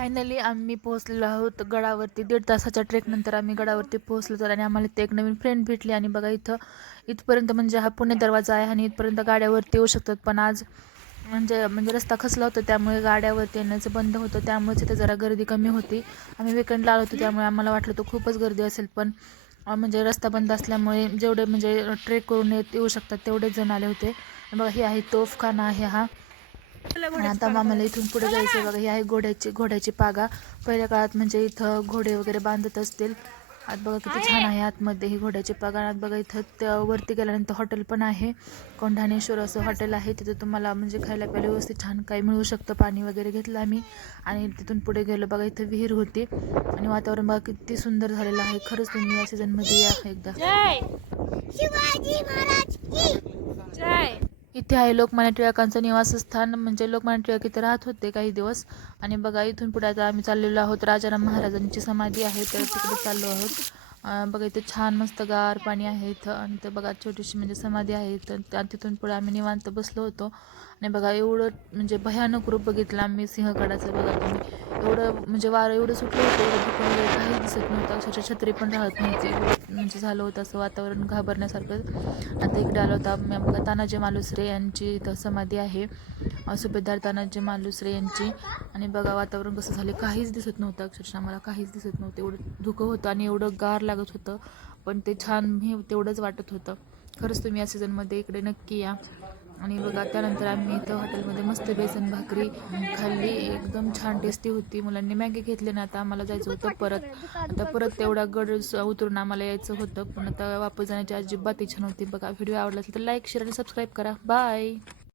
Finally आम्ही पोहोचलेलो आहोत गडावरती. 1.5 तासाच्या ट्रेकनंतर आम्ही गडावरती पोहोचलो तर आणि आम्हाला इथे एक नवीन फ्रेंड भेटली. आणि बघा इथपर्यंत म्हणजे हा पुणे दरवाजा आहे आणि इथपर्यंत गाड्यावरती येऊ शकतात. पण आज म्हणजे रस्ता खचला होता त्यामुळे गाड्यावरती येण्याचं बंद होतं. त्यामुळेच इथे जरा गर्दी कमी होती. आम्ही विकेंडला आलो होतो त्यामुळे आम्हाला वाटलं तो खूपच गर्दी असेल. पण म्हणजे रस्ता बंद असल्यामुळे जेवढे म्हणजे ट्रेक करून येऊ शकतात तेवढेच जण आले होते. बघा ही आहे तोफखाना आहे हा. आता आम्हाला इथून पुढे जायचं आहे. बघा ही आहे घोड्याची पागा. पहिल्या काळात म्हणजे इथं घोडे वगैरे बांधत असतील. आत बघा किती छान आहे आतमध्ये ही घोड्याची पागा. आत बघा इथं वरती गेल्यानंतर हॉटेल पण आहे. कोंढाणेश्वर असं हॉटेल आहे. तिथे तुम्हाला म्हणजे खायला प्यायला व्यवस्थित छान काही मिळू शकतं. पाणी वगैरे घेतलं आम्ही आणि तिथून पुढे गेलो. बघा इथं विहीर होती आणि वातावरण बघा किती सुंदर झालेलं आहे. खरंच तुम्ही या सीझनमध्ये या एकदा. शिवाजी महाराज की जय. इथे आहे लोकमान्य टिळकांचं निवासस्थान. म्हणजे लोकमान्य टिळक इथे राहत होते काही दिवस. आणि बघा इथून पुढे आता आम्ही चाललेलो आहोत. राजाराम महाराजांची समाधी आहे तर तिकडे चाललो आहोत. बघा इथे छान मस्त गार पाणी आहे इथं. आणि इथं बघा छोटीशी म्हणजे समाधी आहे. तर तिथून पुढे आम्ही निवांत बसलो होतो. आणि बघा एवढं म्हणजे भयानक रूप बघितलं आम्ही सिंहगडाचं. बघा तुम्ही एवढं म्हणजे वारं एवढं सुटलं होतं, एवढं धुकं वगैरे काहीच दिसत नव्हतं. अक्षरशः छत्री पण राहत नव्हती. एवढं म्हणजे झालं होतं असं वातावरण घाबरण्यासारखं. आता इकडे आलो होता बघा तानाजी मालुसरे यांची इथं समाधी आहे. सुभेदार तानाजी मालुसरे यांची. आणि बघा वातावरण कसं झालं काहीच दिसत नव्हतं. अक्षरशः मला काहीच दिसत नव्हतं. एवढं धुकं होतं आणि एवढं गार लागत होतं. पण ते छान हे तेवढंच वाटत होतं. खरंच तुम्ही या सीझनमध्ये इकडे नक्की या. आणि बघा त्यानंतर आम्ही इथं हॉटेलमध्ये मस्त बेसन भाकरी खाल्ली. एकदम छान टेस्टी होती. मुलांनी मॅगी घेतली ना. आता आम्हाला जायचं होतं परत. आता परत तेवढा गड उतरून आम्हाला यायचं होतं. पण आता वापस जाण्याची अजिबात इच्छा नव्हती. बघा व्हिडिओ आवडला असेल तर लाईक शेअर आणि सबस्क्राईब करा. बाय.